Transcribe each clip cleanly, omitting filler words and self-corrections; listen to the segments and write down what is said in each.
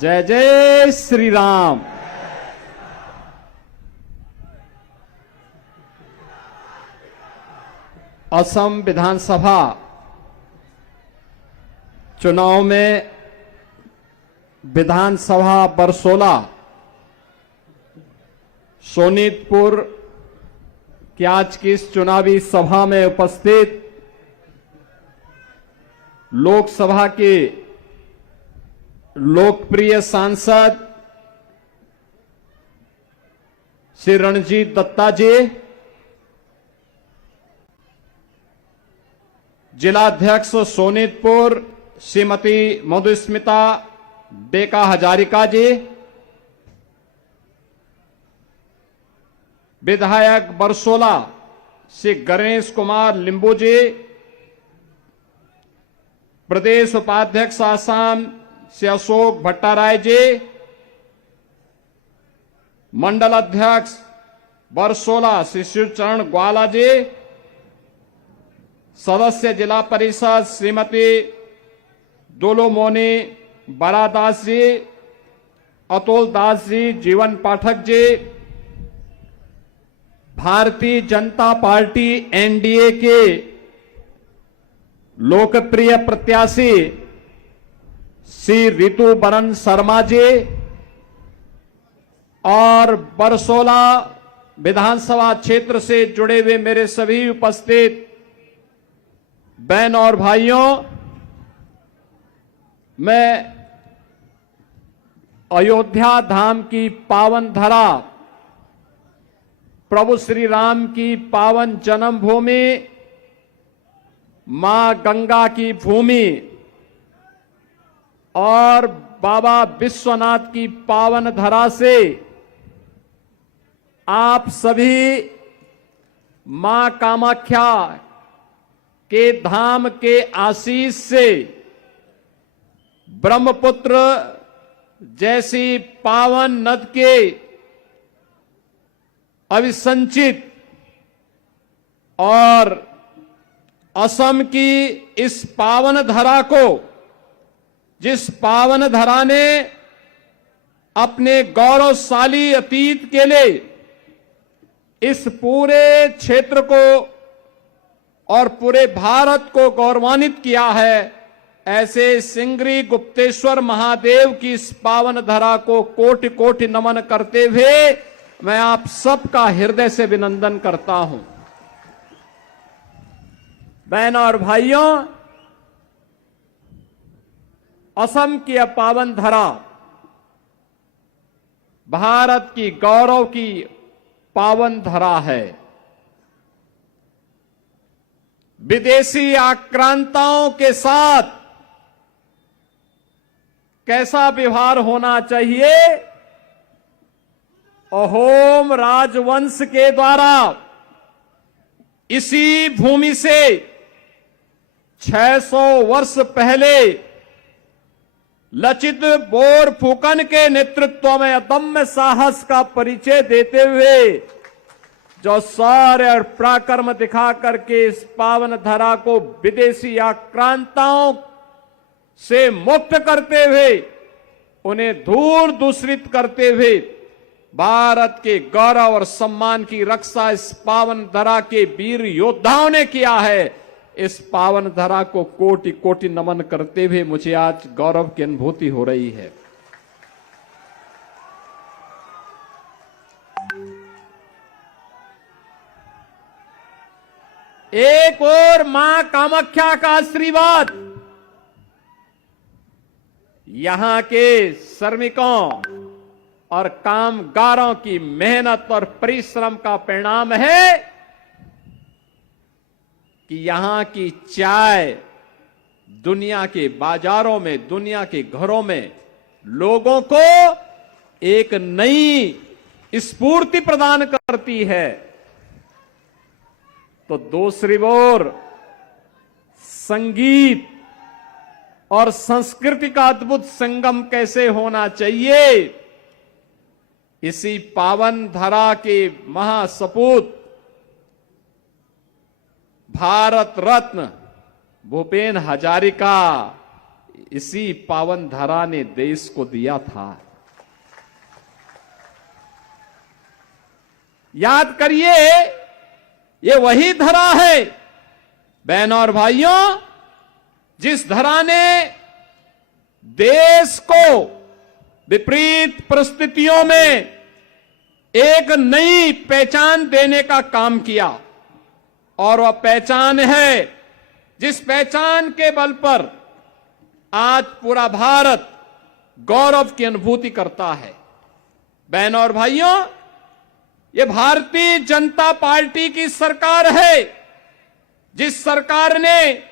जय जय श्री राम। असम विधानसभा चुनाव में विधानसभा बरसोला सोनीतपुर की आज की इस चुनावी सभा में उपस्थित लोकसभा के लोकप्रिय सांसद श्री रणजीत दत्ता जी, जिलाध्यक्ष सोनीतपुर श्रीमती मधुस्मिता डेका हजारिका जी, विधायक बरसोला श्री गणेश कुमार लिंबू जी, प्रदेश उपाध्यक्ष आसाम श्री अशोक भट्टाराय जी, मंडल अध्यक्ष बरसोला श्री शिवचरण ग्वाला जी, सदस्य जिला परिषद श्रीमती दोलोमोनी बरादास जी, अतुल दास जी, जीवन पाठक जी, भारतीय जनता पार्टी एनडीए के लोकप्रिय प्रत्याशी श्री रितु बरन शर्मा जी और बरसोला विधानसभा क्षेत्र से जुड़े हुए मेरे सभी उपस्थित बहन और भाइयों, मैं अयोध्या धाम की पावन धरा, प्रभु श्री राम की पावन जन्मभूमि, मां गंगा की भूमि और बाबा विश्वनाथ की पावन धरा से आप सभी मां कामाख्या के धाम के आशीष से ब्रह्मपुत्र जैसी पावन नद के अविसंचित और असम की इस पावन धरा को, जिस पावन धरा ने अपने गौरवशाली अतीत के लिए इस पूरे क्षेत्र को और पूरे भारत को गौरवान्वित किया है, ऐसे सिंगरी गुप्तेश्वर महादेव की इस पावन धरा को कोटि कोटि नमन करते हुए मैं आप सबका हृदय से अभिनंदन करता हूं। बहन और भाइयों, असम की यह पावन धरा भारत की गौरव की पावन धरा है। विदेशी आक्रांताओं के साथ कैसा व्यवहार होना चाहिए, अहोम राजवंश के द्वारा इसी भूमि से 600 वर्ष पहले लचित बोरफुकन के नेतृत्व में अदम्य साहस का परिचय देते हुए जो शौर्य और पराक्रम दिखा करके इस पावन धरा को विदेशी आक्रांताओं से मुक्त करते हुए, उन्हें दूर दूषित करते हुए भारत के गौरव और सम्मान की रक्षा इस पावन धरा के वीर योद्धाओं ने किया है। इस पावन धरा को कोटि कोटि नमन करते हुए मुझे आज गौरव की अनुभूति हो रही है। एक और मां कामाख्या का आशीर्वाद यहां के श्रमिकों और कामगारों की मेहनत और परिश्रम का परिणाम है कि यहां की चाय दुनिया के बाजारों में, दुनिया के घरों में लोगों को एक नई स्फूर्ति प्रदान करती है। तो दूसरी ओर संगीत और संस्कृति का अद्भुत संगम कैसे होना चाहिए, इसी पावन धरा के महासपूत भारत रत्न भूपेन हजारिका इसी पावन धरा ने देश को दिया था। याद करिए, ये वही धरा है बहनों और भाइयों, जिस धरा ने देश को विपरीत परिस्थितियों में एक नई पहचान देने का काम किया। और वह पहचान है जिस पहचान के बल पर आज पूरा भारत गौरव की अनुभूति करता है। बहनों और भाइयों, ये भारतीय जनता पार्टी की सरकार है, जिस सरकार ने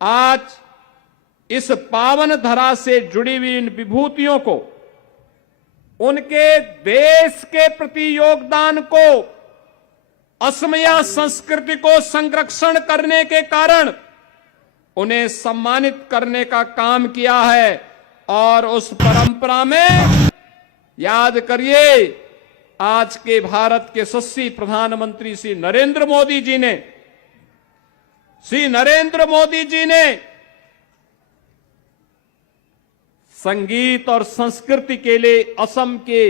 आज इस पावन धरा से जुड़ी हुई इन विभूतियों को, उनके देश के प्रति योगदान को, असमिया संस्कृति को संरक्षण करने के कारण उन्हें सम्मानित करने का काम किया है। और उस परंपरा में याद करिए, आज के भारत के यशस्वी प्रधानमंत्री श्री नरेंद्र मोदी जी ने संगीत और संस्कृति के लिए असम के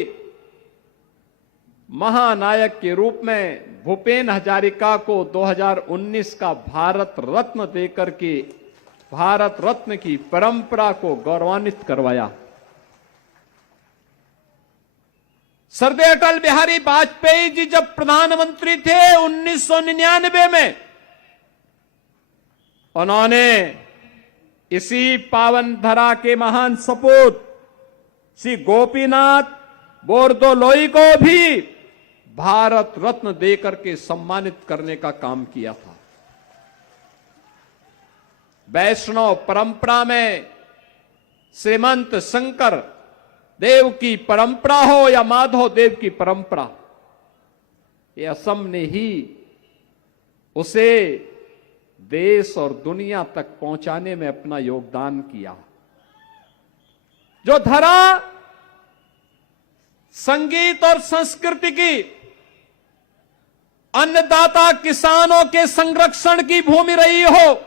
महानायक के रूप में भूपेन हजारिका को 2019 का भारत रत्न देकर के भारत रत्न की परंपरा को गौरवान्वित करवाया। सरदार अटल बिहारी वाजपेयी जी जब प्रधानमंत्री थे 1999 में, उन्होंने इसी पावन धरा के महान सपूत श्री गोपीनाथ बोरदोलोई को भी भारत रत्न देकर के सम्मानित करने का काम किया था। वैष्णव परंपरा में श्रीमंत शंकर देव की परंपरा हो या माधव देव की परंपरा, ये असम ने ही उसे देश और दुनिया तक पहुंचाने में अपना योगदान किया। जो धरा संगीत और संस्कृति की, अन्नदाता किसानों के संरक्षण की भूमि रही हो,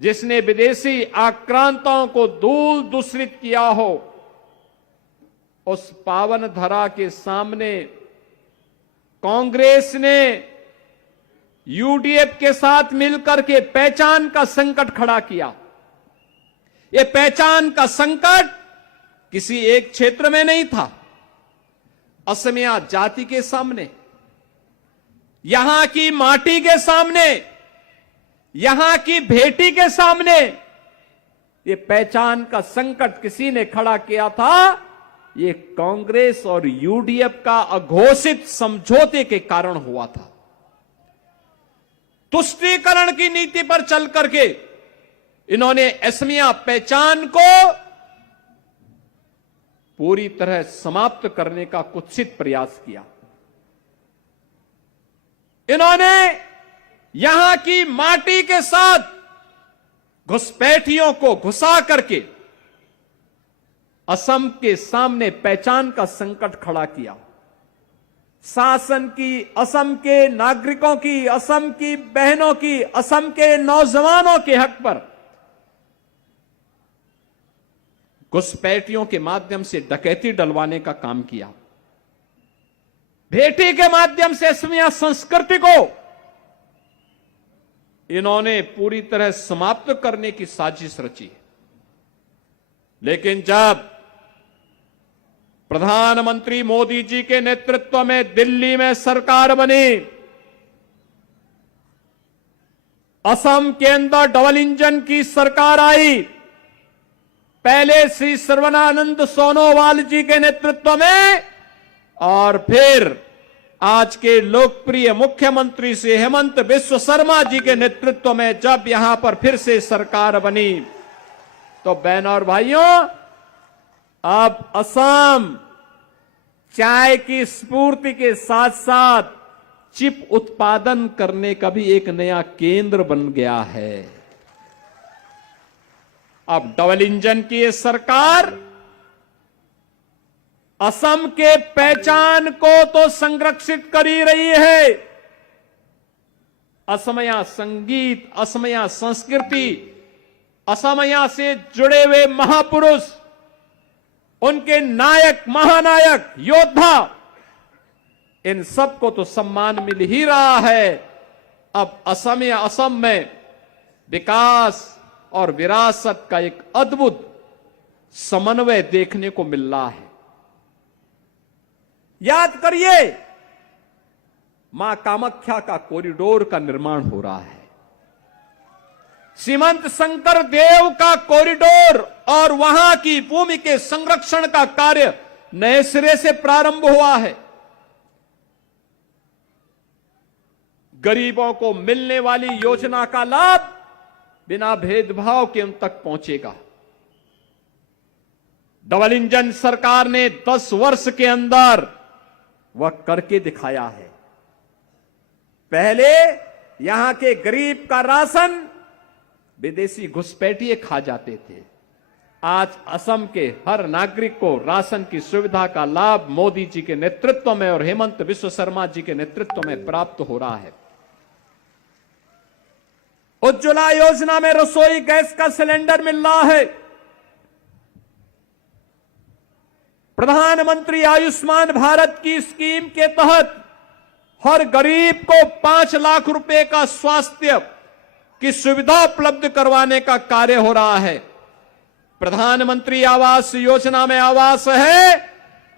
जिसने विदेशी आक्रांताओं को दूर दूषित किया हो, उस पावन धरा के सामने कांग्रेस ने यूडीएफ के साथ मिलकर के पहचान का संकट खड़ा किया। यह पहचान का संकट किसी एक क्षेत्र में नहीं था, असमिया जाति के सामने, यहां की माटी के सामने, यहां की बेटी के सामने ये पहचान का संकट किसी ने खड़ा किया था। ये कांग्रेस और यूडीएफ का अघोषित समझौते के कारण हुआ था। तुष्टीकरण की नीति पर चल करके इन्होंने असमिया पहचान को पूरी तरह समाप्त करने का कुत्सित प्रयास किया। इन्होंने यहां की माटी के साथ घुसपैठियों को घुसा करके असम के सामने पहचान का संकट खड़ा किया। शासन की, असम के नागरिकों की, असम की बहनों की, असम के नौजवानों के हक पर घुसपैठियों के माध्यम से डकैती डलवाने का काम किया। भेटी के माध्यम से असमिया संस्कृति को इन्होंने पूरी तरह समाप्त करने की साजिश रची। लेकिन जब प्रधानमंत्री मोदी जी के नेतृत्व में दिल्ली में सरकार बनी, असम के अंदर डबल इंजन की सरकार आई, पहले श्री सर्बानंद सोनोवाल जी के नेतृत्व में और फिर आज के लोकप्रिय मुख्यमंत्री श्री हेमंत बिस्व शर्मा जी के नेतृत्व में जब यहां पर फिर से सरकार बनी, तो बहनों और भाइयों, अब असम चाय की स्फूर्ति के साथ साथ चिप उत्पादन करने का भी एक नया केंद्र बन गया है। अब डबल इंजन की ये सरकार असम के पहचान को तो संरक्षित कर ही रही है, असमिया संगीत, असमिया संस्कृति असमिया से जुड़े हुए महापुरुष, उनके नायक, महानायक, योद्धा, इन सबको तो सम्मान मिल ही रहा है। अब असम में विकास और विरासत का एक अद्भुत समन्वय देखने को मिल रहा है। याद करिए, मां कामाख्या का कॉरिडोर का निर्माण हो रहा है, श्रीमंत शंकर देव का कॉरिडोर और वहां की भूमि के संरक्षण का कार्य नए सिरे से प्रारंभ हुआ है। गरीबों को मिलने वाली योजना का लाभ बिना भेदभाव के उन तक पहुंचेगा। डबल इंजन सरकार ने 10 वर्ष के अंदर वह करके दिखाया है। पहले यहां के गरीब का राशन विदेशी घुसपैठिए खा जाते थे। आज असम के हर नागरिक को राशन की सुविधा का लाभ मोदी जी के नेतृत्व में और हेमंत बिश्व शर्मा जी के नेतृत्व में प्राप्त हो रहा है। उज्ज्वला योजना में रसोई गैस का सिलेंडर मिल रहा है। प्रधानमंत्री आयुष्मान भारत की स्कीम के तहत हर गरीब को 5 लाख रुपए का स्वास्थ्य की सुविधा उपलब्ध करवाने का कार्य हो रहा है। प्रधानमंत्री आवास योजना में आवास है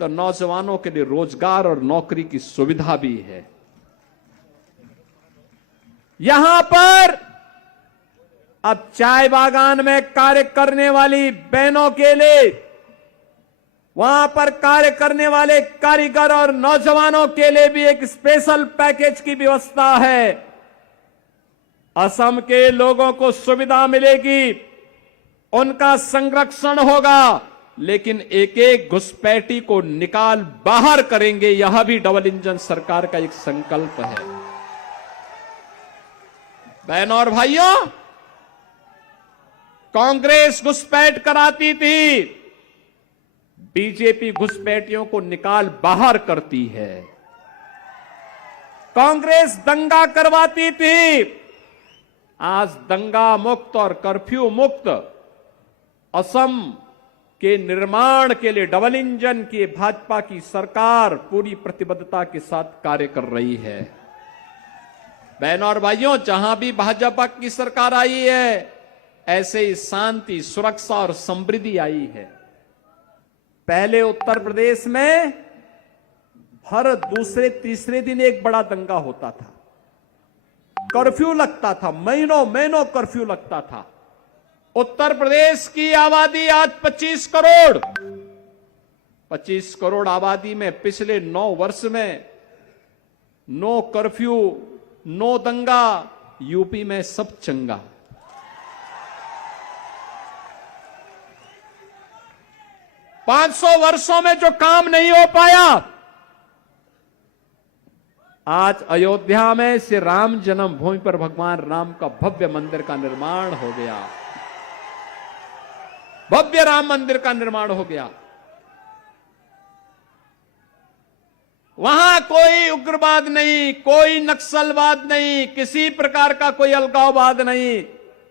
तो नौजवानों के लिए रोजगार और नौकरी की सुविधा भी है। यहां पर अब चाय बागान में कार्य करने वाली बहनों के लिए, वहां पर कार्य करने वाले कारीगर और नौजवानों के लिए भी एक स्पेशल पैकेज की व्यवस्था है। असम के लोगों को सुविधा मिलेगी, उनका संरक्षण होगा, लेकिन एक एक घुसपैठी को निकाल बाहर करेंगे। यह भी डबल इंजन सरकार का एक संकल्प है। बहनों और भाइयों, कांग्रेस घुसपैठ कराती थी, बीजेपी घुसपैठियों को निकाल बाहर करती है। कांग्रेस दंगा करवाती थी, आज दंगा मुक्त और कर्फ्यू मुक्त असम के निर्माण के लिए डबल इंजन की भाजपा की सरकार पूरी प्रतिबद्धता के साथ कार्य कर रही है। बहनों और भाइयों, जहां भी भाजपा की सरकार आई है, ऐसे ही शांति, सुरक्षा और समृद्धि आई है। पहले उत्तर प्रदेश में हर दूसरे तीसरे दिन एक बड़ा दंगा होता था, कर्फ्यू लगता था, महीनों कर्फ्यू लगता था। उत्तर प्रदेश की आबादी आज 25 करोड़, 25 करोड़ आबादी में पिछले 9 वर्ष में नो कर्फ्यू, नो दंगा, यूपी में सब चंगा। 500 वर्षों में जो काम नहीं हो पाया, आज अयोध्या में श्री राम जन्मभूमि पर भगवान राम का भव्य मंदिर का निर्माण हो गया। भव्य राम मंदिर का निर्माण हो गया। वहां कोई उग्रवाद नहीं, कोई नक्सलवाद नहीं, किसी प्रकार का कोई अलगाववाद नहीं।